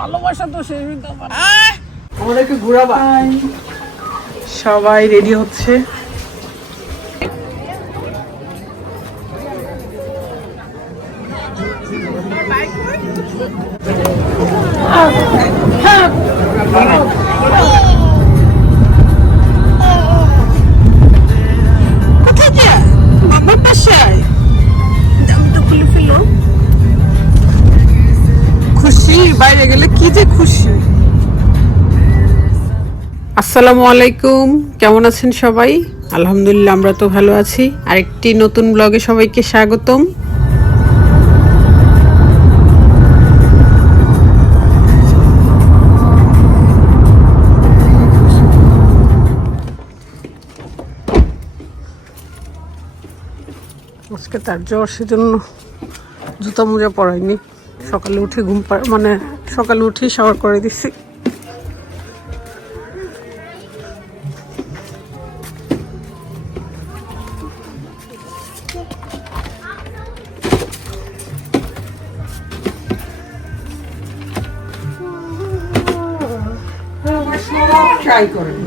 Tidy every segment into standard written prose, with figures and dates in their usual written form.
ভালোবাসা তো সেই আমাদেরকে ঘুরাবা। সবাই রেডি হচ্ছে। খুশি বাইরে গেলে কি যে খুশি। আসসালামু আলাইকুম, কেমন আছেন সবাই? আলহামদুলিল্লাহ আমরা তো ভালো আছি। আরেকটি নতুন ব্লগে সবাইকে স্বাগতম। আজকে তার জ্বর, সেজন্য জুতা মোজা পরাইনি। সকালে উঠে সকালে উঠেই শাওয়ার করে দিছি।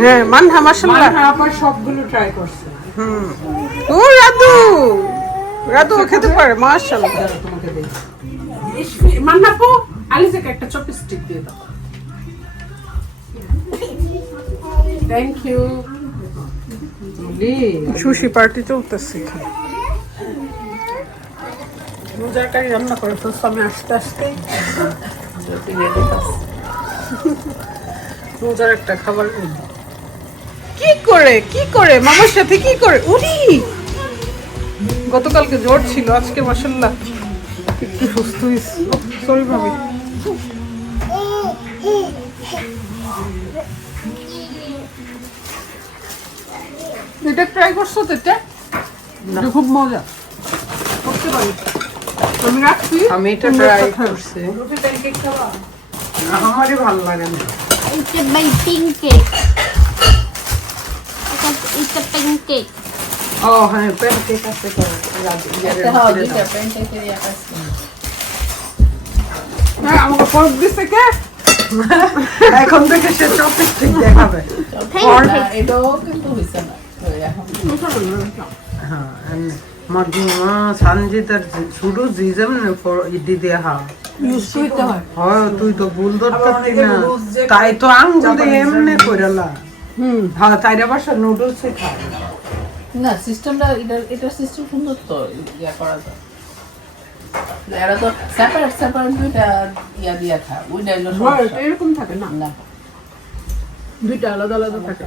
হ্যাঁ, মানহা মাশাআল্লাহ সবগুলো ট্রাই করছে। ও রাদু খেতে পারে মাশাআল্লাহ। তোমাকে দেই মান্নাপু, আলিজাকে একটা চপস্টিক দিয়ে দাও। Thank you. সুশি পার্টি চলতেছে এখানে। রোজার কারি রান্না করে তো আমি আস্তে আস্তে রোজার একটা খাবার। কি করে মামার সাথে কি করে উনি গতকালকে জ্বর ছিল, আজকে মাশাআল্লাহ একটু সুস্থ হয়েছে। সরি ভাবি। এটা ট্রাই করছো তো? এটা খুব মজা করতে পারি। আমি রাখছি, আমি এটা ট্রাই করছি। রুটি প্যানকেক খাওয়া আমারই ভালো লাগে না। It's a baking cake. It's a pancake. Oh, হ্যাঁ, প্যানকেক আছে তো। আমাকে পর দিছে কে? এখন থেকে সে চপস্টিক দেখাবে। এটাও কিন্তু হইছে না। মার্জিমা সানজিতার শুরু জিজম ইডি দেয়া ইউজ করতে হয়। তুই তো ভুল ধরতে না, তাই তো আঙ্গুল দিয়ে এমনি কইরালা। হ্যাঁ, তাইরা বাসা নুডলস খায় না। সিস্টেমটা এটা সিস্টেম সুন্দর তো, ইয়া করা যায়। এরা তো সেপারেট দুইটা ইয়া দিয়া খায়। ওইটা এরকম থাকে না, না দুইটা আলাদা আলাদা থাকে।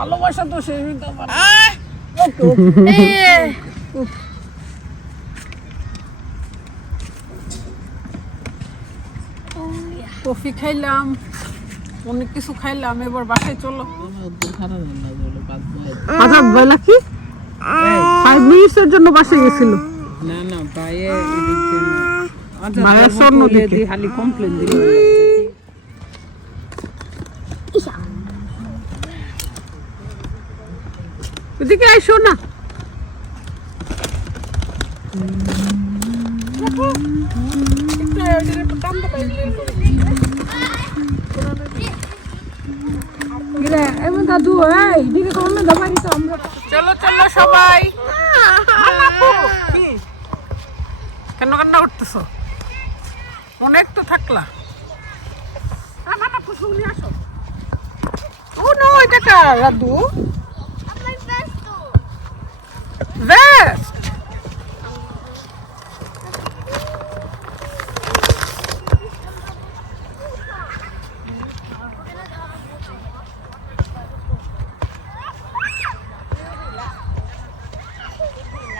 ভালোবাসা তো সেই কফি খাইলাম, অনেক কিছু খাইলাম। এবার বাসায় চলো। আচ্ছা বলা কি 5 মিনিটের জন্য বাসায় গেছিল। না না বাইরে মায়ের স্বর্ণ দিকে খালি কমপ্লেন দিল। এদিকে আইসো না। চলো চলো সবাই। কেন কান্না করতেছো? অনেক তো থাকলা। আসো। ও নো, এটা কার? রাদু Vest.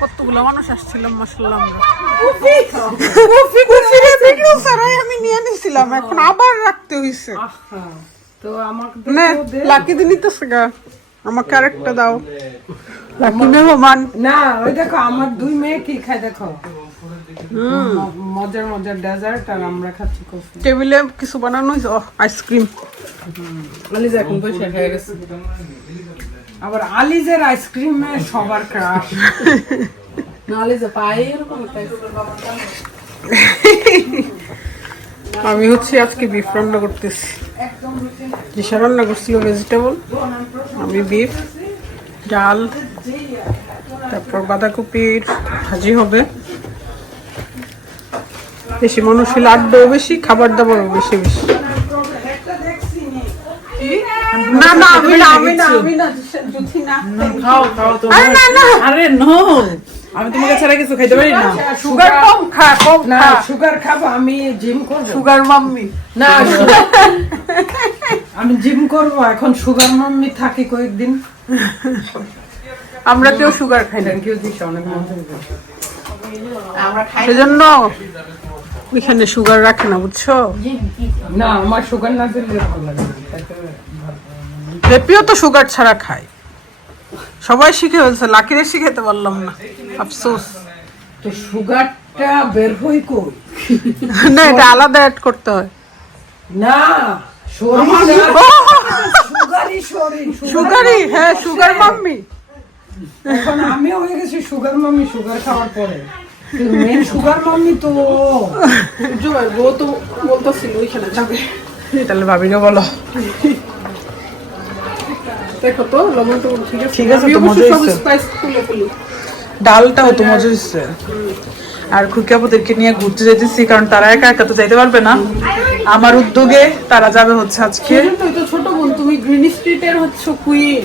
কতগুলো মানুষ আসছিলাম মাশাআল্লাহ। আমি নিয়ে নিছিলাম, এখন আবার রাখতে হইছে। তো আমাকে লাকি দিনই তো সেগা আমাকে আরেকটা দাও। লাকি মেহমান না, ওই দেখো আমার দুই মেয়ে কি খায় দেখো। মজার মজার ডেজার্ট আর আমরা খাচ্ছি কফি। টেবিলে কিছু বানানো হয়েছে আইসক্রিম। আলিজা এখন বসে হয়ে গেছে। আবার আলিজের আইসক্রিমে সবার ক্রাশ। আলিজা পায়ে এরকম আমি হচ্ছে আজকে বিফ রান্না করতেছি। দিশা রান্না করছিল ভেজিটেবল, আমি বিফ, ডাল, তারপর বাঁধাকপির ভাজি হবে। বেশি মানুষ হলে আড্ডাও বেশি, খাবার দাবারও বেশি বেশি। না না আমি না আমি না আমি না জুথি না। খাও খাও তো। আরে না না আরে নো, আমি তোমাকে ছাড়া কিছু খাইতে পারি না। সুগার কম খা, কম না খা। সুগার খাবো, আমি জিম করবো। সুগার মাম্মি না আমি জিম করবো এখন। সুগার মাম্মি থাকি কয়েকদিন। আমরা কেউ সুগার খাই না, থ্যাংক ইউ দিশা, অনেক মজা হয়েছে। আমরা খাই সেজন্য এখানে সুগার রাখে না, বুঝছো? না আমার সুগার না দিলে ভালো লাগে না। তাতে রেপিও তো সুগার ছাড়া খায়। সবাই শিখে ফেলছে, লাকিরে শিখাতে পারলাম না, আফসোস। তো সুগারটা বের হই কই? না এটা আলাদা অ্যাড করতে হয়। না শরীর সুগারই শরীর সুগারই, হ্যাঁ সুগার মাম্মি। এখন আমিও হয়ে গেছি সুগার মাম্মি সুগার খাওয়ার পরে। মেন সুগার মাম্মি তো জয় বউ তো বলতেছিল ওইখানে যাবে, তাহলে ভাবিকে বলো। দেখো তো লবণ তো ঠিক আছে, ঠিক আছে আমি তো, অবশ্য মজা সব হয়েছে। স্পাইস খুলে খুলে। ডালটাও তো মজা হচ্ছে। আর খুকিয়াপুদেরকে নিয়ে ঘুরতে যেতেছি, কারণ তারা একা একা তো যাইতে পারবে না। আমার উদ্যোগে তারা যাবে হচ্ছে আজকে। সেজন্য তো ছোট বোন, তুমি গ্রিন স্ট্রিটের হচ্ছে কুইন,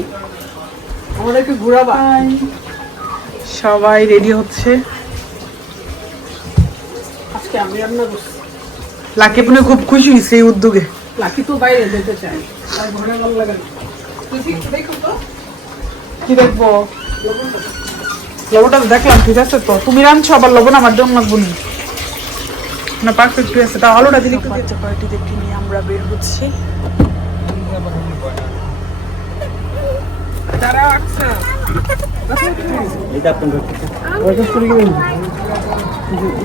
আমাদেরকে ঘোরাবা। সবাই রেডি হচ্ছে। আজকে আমি রান্না করছি। লাকি পুনে খুব খুশি হয়েছে এই উদ্যোগে। লাকি তো বাইরে যেতে চাই, আর ঘরে ভালো লাগে না। দেখো তো কি দেখবো? লবণটা তো দেখলাম, ঠিক আছে তো। তুমি রাঁধছো আবার লবণ আমার জন্য লাগবো না, পারফেক্ট হয়েছে। তা আলোটা দিলে একটু বাচ্চা পার্টিদেরকে নিয়ে আমরা বের হচ্ছি।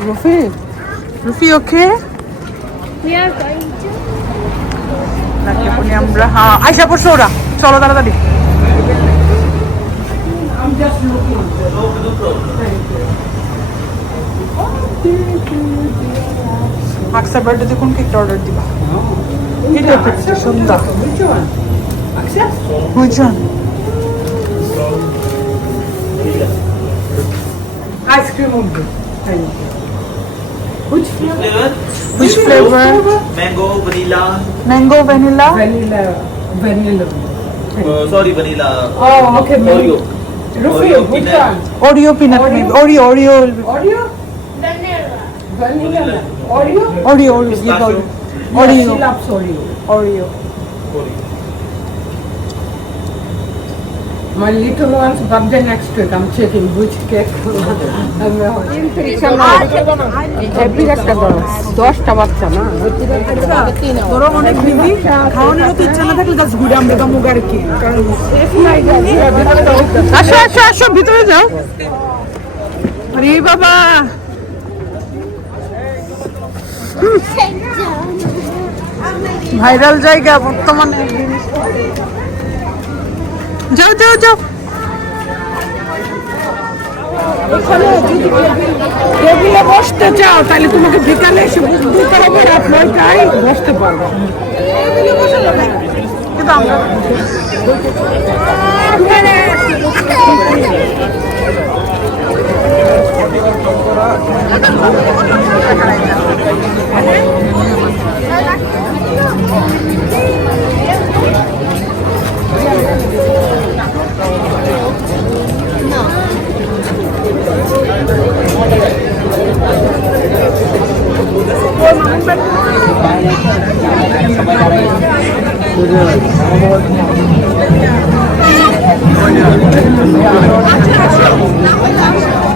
রফি, রফি ওকে We are going to. Lucky Pune আমরা, হ্যাঁ আইসা পড়ছো ওরা, চলো তাড়াতাড়ি। আকসার বার্থডেতে কোন কেকটা অর্ডার দিবা? এটা তো সুন্দর। বুঝছেন? আইসক্রিম উঠবে। Which flavor? Mango, vanilla. Mango, vanilla. Vanilla vanilla Sorry, vanilla. Oh, okay. Oreo. Rufi, Oreo which peanut. one? Oreo peanut. Oreo will be. Oreo? Vanilla. Oreo? Oreo will be. Pistachio. Yeah, she Oreo. loves Oreo. Oreo. My little one's birthday next week. I'm checking which cake. Every একটা 10টা বাচ্চা না, তোরা অনেক busy, খাওয়ানোর তো ইচ্ছা না থাকলে জাস্ট ঘুরে আমরা তো মুগার কি। আসো আসো আসো ভিতরে যাও। আরে বাবা, ভাইরাল জায়গা বর্তমানে। যাও যাও যাও। টেবিলে বসতে চাও তাহলে তোমাকে বিকালে এসে দিতে হবে, রাত 9টায় বসতে পারবো। কিন্তু আমরা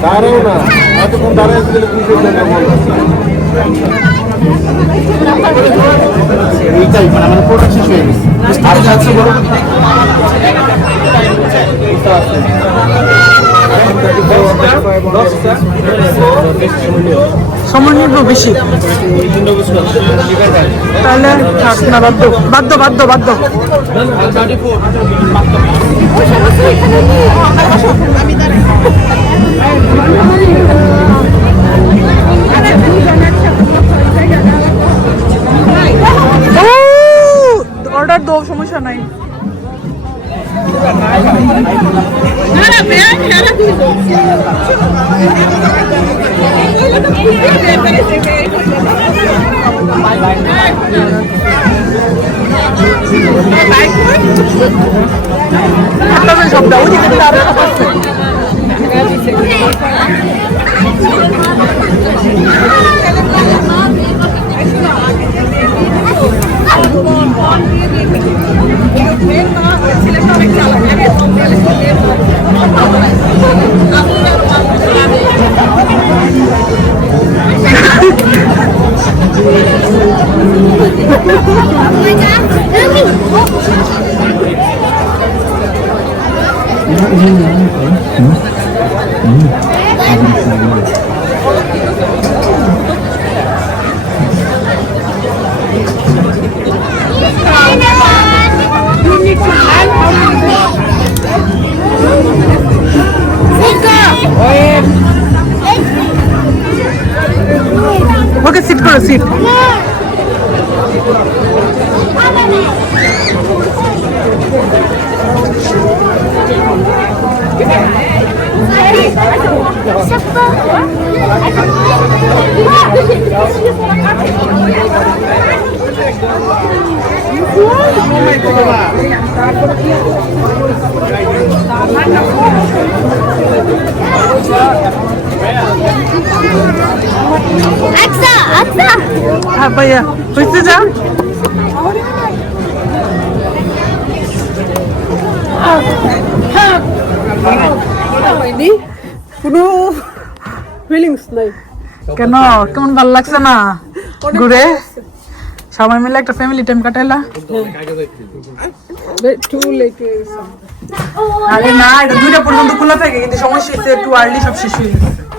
দাঁড়াও না, এতক্ষণ দাঁড়ায় দিলে পুলিশের জায়গা বলো। এইটাই মানে আমাদের প্রোডাক্ট শেষ হয়ে গেছে। আর যাচ্ছে বড় সময় নিব বেশি তাহলে থাক না, বাধ্য বাধ্য বাধ্য বাধ্য অর্ডার দো, সমস্যা নাই। সবটা ওই দিকে আরো সব আছে। ওকে সিট করো, সিট। আচ্ছা আচ্ছা হ্যাঁ ভাইয়া হয়েছে, যা। কোনো ফিলিংস নাই। কেন, কেমন ভালো লাগছে না ঘুরে? সবাই মিলে একটা ফ্যামিলি টাইম কাটাইলা? আরে না, এটা 2টা পর্যন্ত খোলা থাকে, কিন্তু সমস্যা হচ্ছে একটু আর্লি সব শেষ হয়ে গেছে।